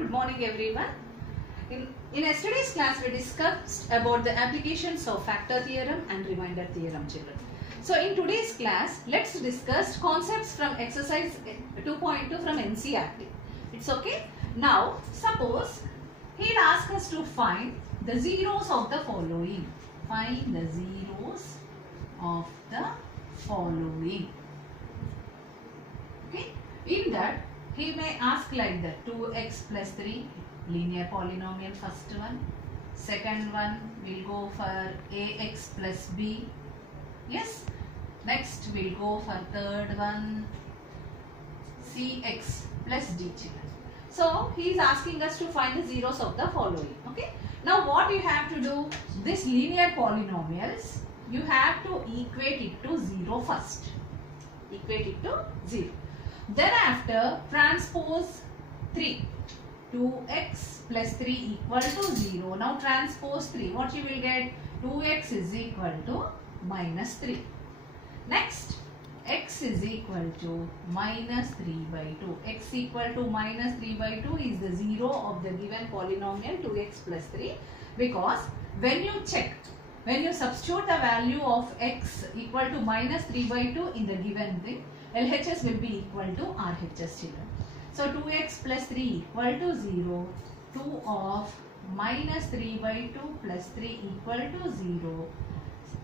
Good morning everyone. In yesterday's class we discussed about the applications of factor theorem and remainder theorem, children. So in today's class, let's discuss concepts from exercise 2.2 from NCERT. It's okay. Now suppose he'll ask us to find the zeros of the following. Find the zeros of the following. Okay. In that he may ask like that: 2x plus 3, linear polynomial, first one. Second one will go for ax plus b. Yes. Next we'll go for third one, cx plus d, children. So he is asking us to find the zeros of the following. Okay. Now what you have to do, this linear polynomials, you have to equate it to 0 first. Equate it to 0. Thereafter transpose 3. 2x plus 3 equal to 0. Now transpose 3. What you will get? 2x is equal to minus 3. Next, x is equal to minus 3 by 2. X equal to minus 3 by 2 is the 0 of the given polynomial 2x plus 3, because when you check, when you substitute the value of x equal to minus 3 by 2 in the given thing, LHS will be equal to RHS, children. So 2x plus 3 equal to 0. 2 of minus 3 by 2 plus 3 equal to 0.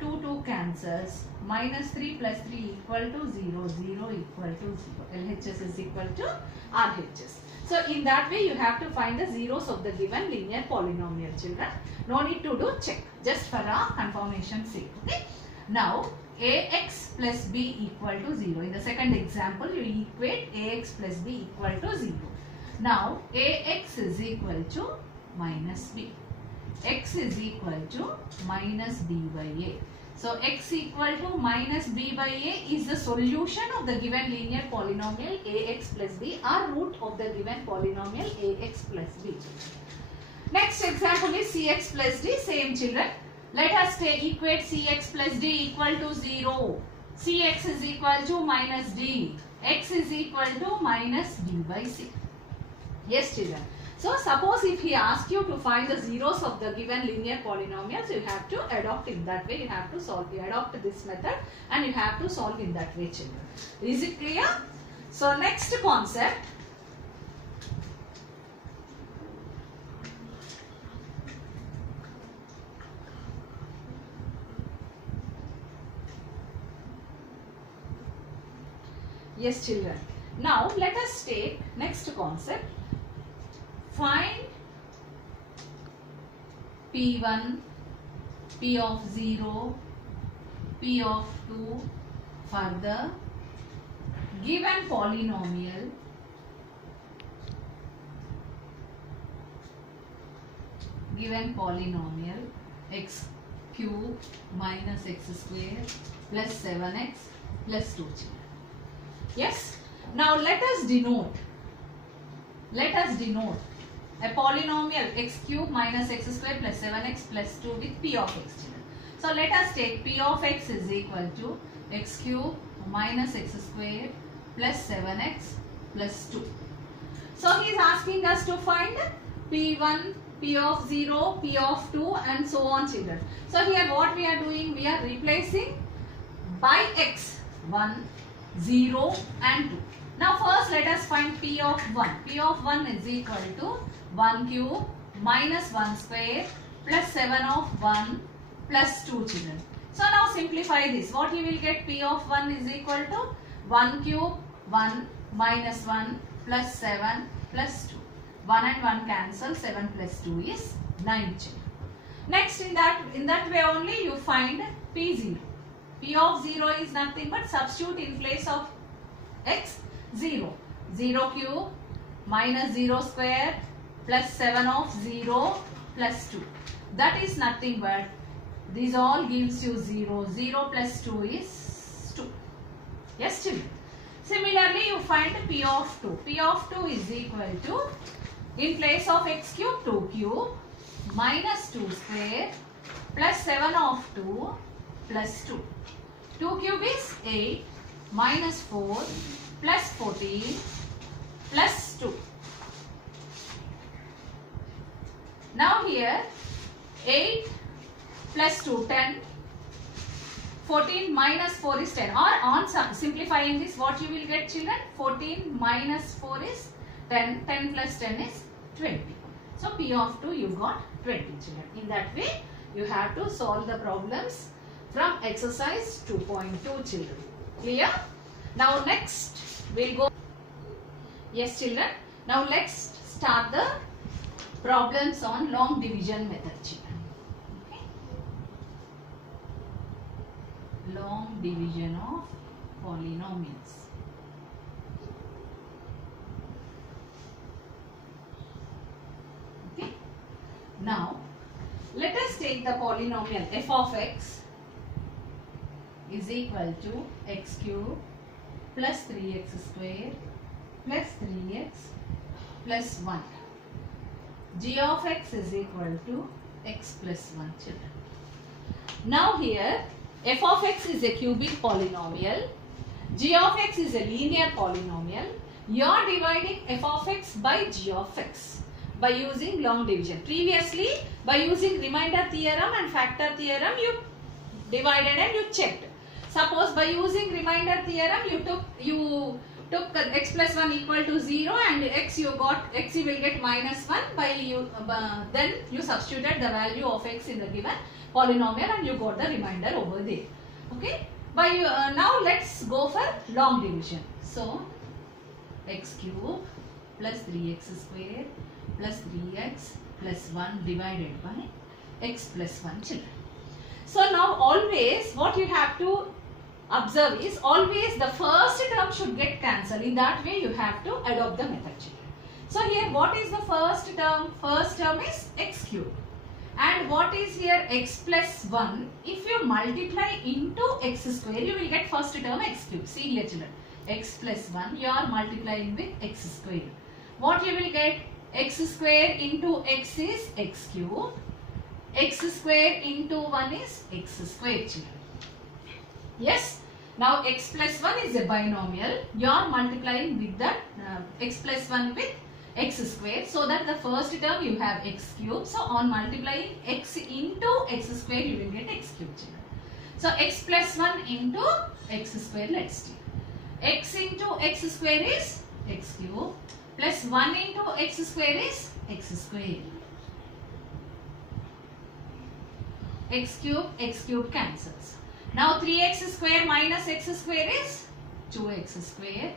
2 cancels. Minus 3 plus 3 equal to 0. 0 equal to 0. LHS is equal to RHS. So in that way you have to find the zeros of the given linear polynomial, children. No need to do check. Just for a confirmation sake. Okay. Now ax plus b equal to 0. In the second example, you equate ax plus b equal to 0. Now ax is equal to minus b. X is equal to minus b by a. So x equal to minus b by a is the solution of the given linear polynomial ax plus b, or root of the given polynomial ax plus b. Next example is cx plus d. Same, children. Let us equate cx plus d equal to 0. Cx is equal to minus d. X is equal to minus d by c. Yes, children. So suppose if he asks you to find the zeros of the given linear polynomials, you have to adopt in that way. You have to solve. You adopt this method and you have to solve in that way, children. Is it clear? So next concept. Yes, children. Now let us take next concept. Find P1, P of 0, P of 2 for the given polynomial x cube minus x square plus 7x plus 2. Yes. Now let us denote a polynomial x cube minus x square plus 7x plus 2 with p of x. So let us take p of x is equal to x cube minus x square plus 7x plus 2. So he is asking us to find p1, p of 0, p of 2 and so on, children. So here what we are doing, we are replacing by x 1, 0 and 2. Now first let us find p of 1. P of 1 is equal to 1 cube minus 1 square plus 7 of 1 plus 2, children. So now simplify this. What you will get? P of 1 is equal to 1 cube 1 minus 1 plus 7 plus 2. 1 and 1 cancel. 7 plus 2 is 9, children. Next in that way only you find P0. P of 0 is nothing but substitute in place of x 0. 0 cube minus 0 square plus 7 of 0 plus 2. That is nothing but these all gives you 0. 0 plus 2 is 2. Yes, children. Similarly, you find P of 2. P of 2 is equal to, in place of x cube, 2 cube minus 2 square plus 7 of 2 plus 2. 2 cube is 8 minus 4 plus 14 plus 2. Now here 8 plus 2, 10. 14 minus 4 is 10. Or on simplifying this, what you will get, children? 14 minus 4 is 10. 10 plus 10 is 20. So P of 2 you got 20, children. In that way, you have to solve the problems from exercise 2.2, children. Clear? Now next we'll go. Yes, children. Now let's start the problems on long division method, children. Okay. Long division of polynomials. Okay. Now let us take the polynomial f of x is equal to x cube plus 3x square plus 3x plus 1. G of x is equal to x plus 1, children. Now here f of x is a cubic polynomial, g of x is a linear polynomial. You are dividing f of x by g of x by using long division. Previously, by using remainder theorem and factor theorem, you divided and you checked. Suppose by using remainder theorem, you took x plus 1 equal to 0 and x you will get minus 1 then you substituted the value of x in the given polynomial and you got the remainder over there. Okay. Now let's go for long division. So x cube plus 3x square plus 3x plus 1 divided by x plus 1, children. So now always what you have to observe is always the first term should get cancelled. In that way you have to adopt the method, children. So here what is the first term? First term is x cube. And what is here? X plus 1. If you multiply into x square, you will get first term x cube. See here, children. X plus 1, you are multiplying with x square. What you will get? X square into x is x cube. X square into 1 is x square, children. Yes. Now x plus 1 is a binomial. You are multiplying with the x plus 1 with x square. So that the first term you have x cube. So on multiplying x into x square, you will get x cube, children. So x plus 1 into x square, let's do. X into x square is x cube. Plus 1 into x square is x square. X cube cancels. Now 3x square minus x square is 2x square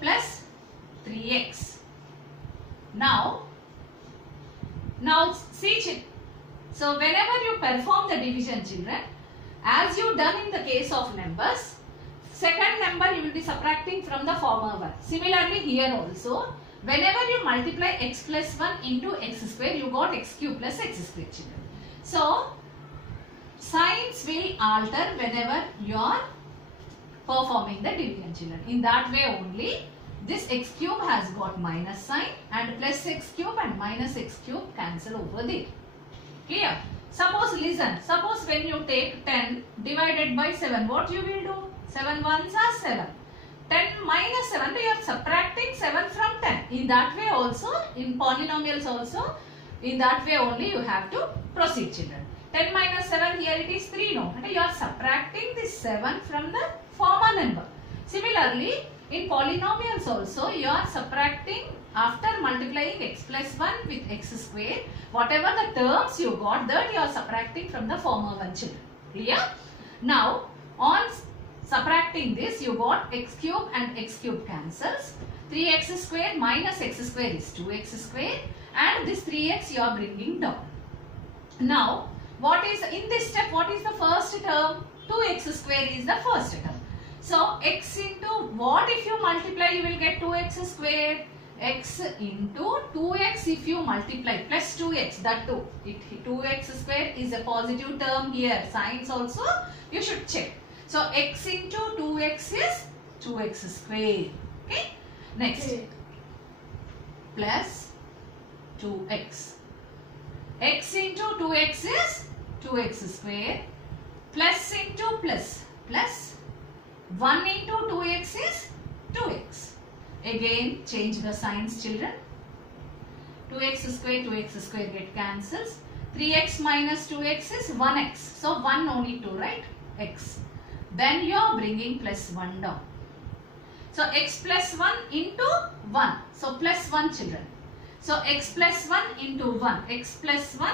plus 3x. Now see, so whenever you perform the division, children, as you done in the case of numbers, second number you will be subtracting from the former one. Similarly here also, whenever you multiply x plus 1 into x square, you got x cube plus x square, children. So signs will alter whenever you are performing the division, children. In that way only this x cube has got minus sign and plus x cube and minus x cube cancel over there. Clear? Suppose listen. Suppose when you take 10 divided by 7, what you will do? 7 ones are 7. 10 minus 7, you are subtracting 7 from 10. In that way also, in polynomials also, in that way only you have to proceed, children. 10 minus 7, here it is 3, no. You are subtracting this 7 from the former number. Similarly, in polynomials also, you are subtracting after multiplying x plus 1 with x square. Whatever the terms you got, that you are subtracting from the former one, children. Clear? Now, on subtracting this, you got x cube and x cube cancels. 3x square minus x square is 2x square. And this 3x you are bringing down. Now, what is in this step? What is the first term? 2x square is the first term. So x into what if you multiply? You will get 2x square. X into 2x if you multiply plus 2x, that too. 2x square is a positive term here. Signs also you should check. So x into 2x is 2x square. Okay. Next. Okay. Plus 2x. X into 2x is 2x square. Plus into plus. Plus 1 into 2x is 2x. Again change the signs, children. 2x square get cancels. 3x minus 2x is 1x. So 1 no need to write x. Then you are bringing plus 1 down. So x plus 1 into 1. So plus 1 children. So x plus 1 into 1. X plus 1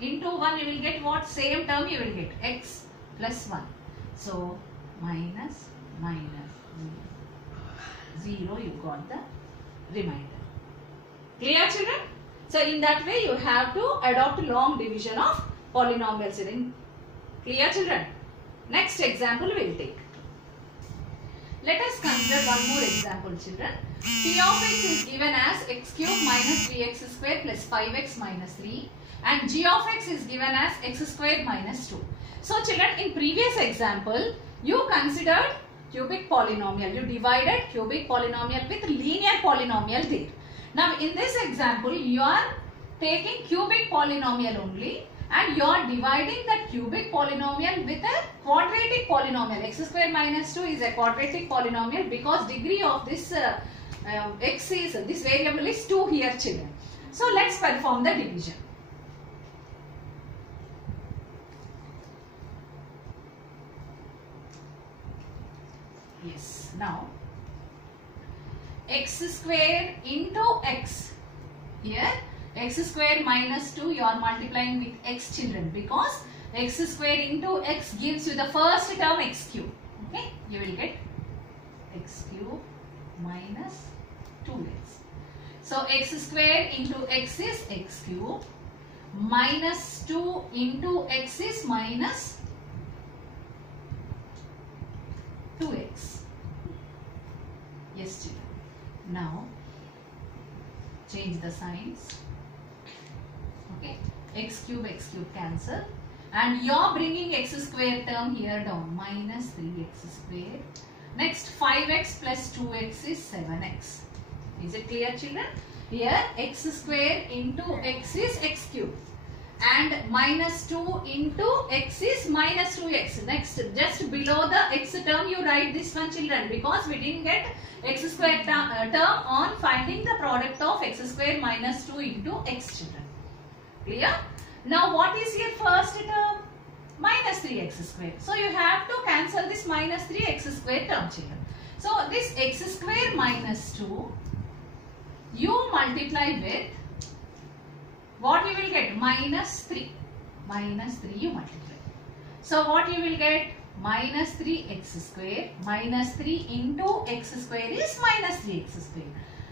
into 1 you will get what? Same term you will get. X plus 1. So minus 0 you got the remainder. Clear children? So in that way you have to adopt long division of polynomials. Clear children? Next example we will take. Let us consider one more example children. P of x is given as x cube minus 3x square plus 5x minus 3 and g of x is given as x square minus 2. So children, in previous example you considered cubic polynomial. You divided cubic polynomial with linear polynomial there. Now in this example you are taking cubic polynomial only and you are dividing the cubic polynomial with a quadratic polynomial. X square minus 2 is a quadratic polynomial because degree of this x is, this variable is 2 here children. So let's perform the division. Yes, now x square into x. Here x square minus 2 you are multiplying with x children because x square into x gives you the first term x cube. Okay, you will get x cube minus 2x. So x square into x is x cube minus 2 into x is minus 2x. Yes children. Now change the signs. Okay, x cube cancel and you are bringing x square term here down, minus 3x square. Next 5x plus 2x is 7x. Is it clear children? Here x square into x is x cube and minus 2 into x is minus 2x. Next, just below the x term you write this one children because we didn't get x square term on finding the product of x square minus 2 into x children. Clear? Now what is your first term? Minus 3x square. So you have to cancel this minus 3x square term children. So this x square minus 2 you multiply with what you will get? Minus 3. Minus 3 you multiply. So what you will get? Minus 3x square. Minus 3 into x square is minus 3x square.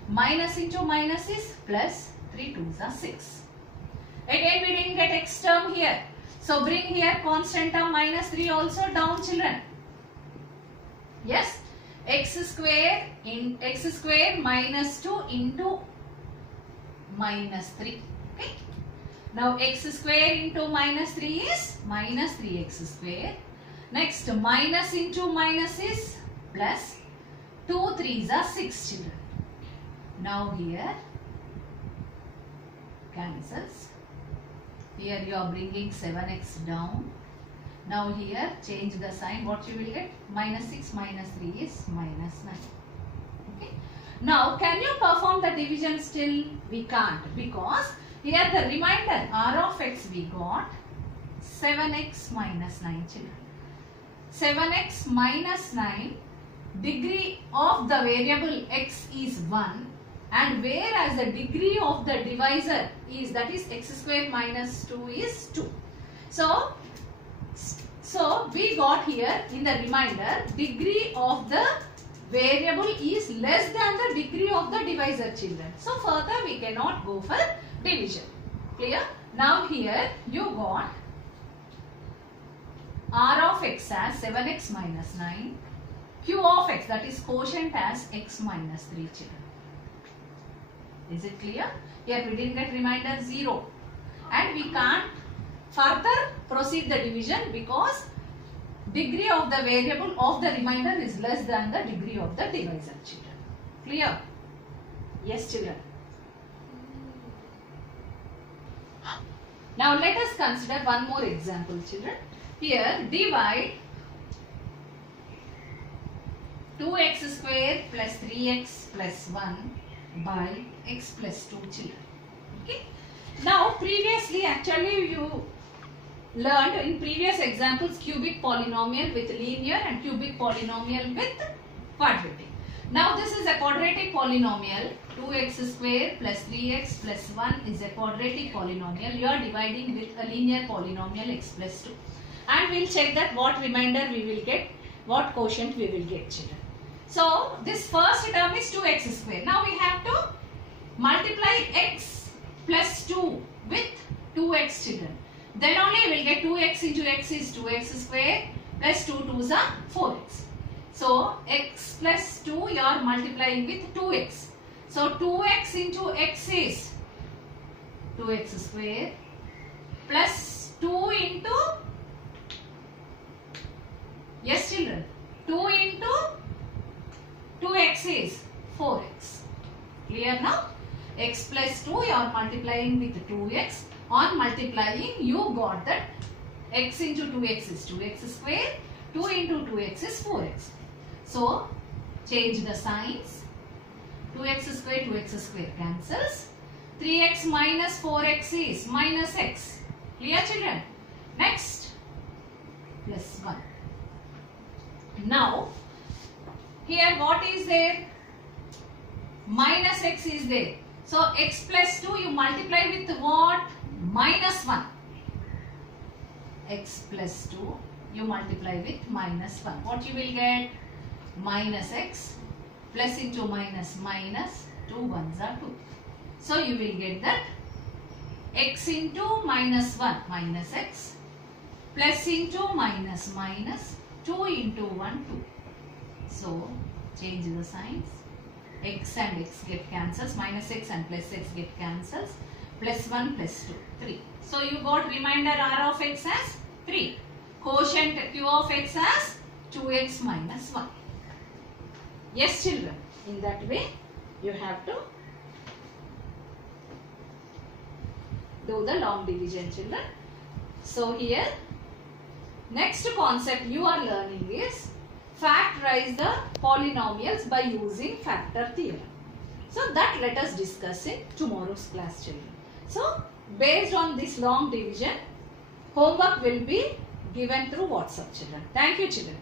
Minus into minus is plus. 3 2s are 6. Again we didn't get x term here. So bring here constant term minus 3 also down children. Yes. X square minus 2 into minus 3. Okay. Now x square into minus 3 is minus 3x square. Next minus into minus is plus. 2 3s are 6 children. Now here cancels. Here you are bringing 7x down. Now here change the sign. What you will get? Minus 6 minus 3 is minus 9. Okay. Now can you perform the division still? We can't because here the remainder r of x we got 7x minus 9 children. 7x minus 9, degree of the variable x is 1 and whereas the degree of the divisor is, that is x square minus 2 is 2. So we got here in the remainder degree of the variable is less than the degree of the divisor children. So further we cannot go for division. Clear? Now here you got r of x as 7x minus 9, q of x, that is quotient, as x minus 3 children. Is it clear? Here we didn't get remainder 0 and we can't further proceed the division because degree of the variable of the remainder is less than the degree of the divisor children. Clear? Yes children. Now let us consider one more example children. Here divide 2x square plus 3x plus 1 by x plus 2 children. Okay. Now previously actually you learned in previous examples cubic polynomial with linear and cubic polynomial with quadratic. Now this is a quadratic polynomial. 2x square plus 3x plus 1 is a quadratic polynomial. You are dividing with a linear polynomial x plus 2. And we will check that what remainder we will get, what quotient we will get, children. So this first term is 2x square. Now we have to multiply x plus 2 with 2x, children. Then only we will get 2x into x is 2x square plus 2 2s are 4x. So x plus 2 you are multiplying with 2x. So 2x into x is 2x square plus 2 into, yes children, 2 into 2x is 4x. Clear now? X plus 2 you are multiplying with 2x. On multiplying you got that x into 2x is 2x square, 2 into 2x is 4x. So change the signs. 2x square cancels. 3x minus 4x is minus x. Clear children? Next, plus 1. Now here what is there? Minus x is there. So x plus 2 you multiply with what? Minus 1. X plus 2 you multiply with minus 1. What you will get? Minus x plus into minus minus 2 1s are 2. So you will get that x into minus 1 minus x plus into minus minus 2 into 1 2. So change the signs. X and x get cancels. Minus x and plus x get cancels. Plus 1 plus 2 3. So you got remainder r of x as 3. Quotient q of x as 2x minus 1. Yes children, in that way you have to do the long division, children. So here next concept you are learning is factorize the polynomials by using factor theorem. So that let us discuss in tomorrow's class, children. So based on this long division, homework will be given through WhatsApp, children. Thank you, children.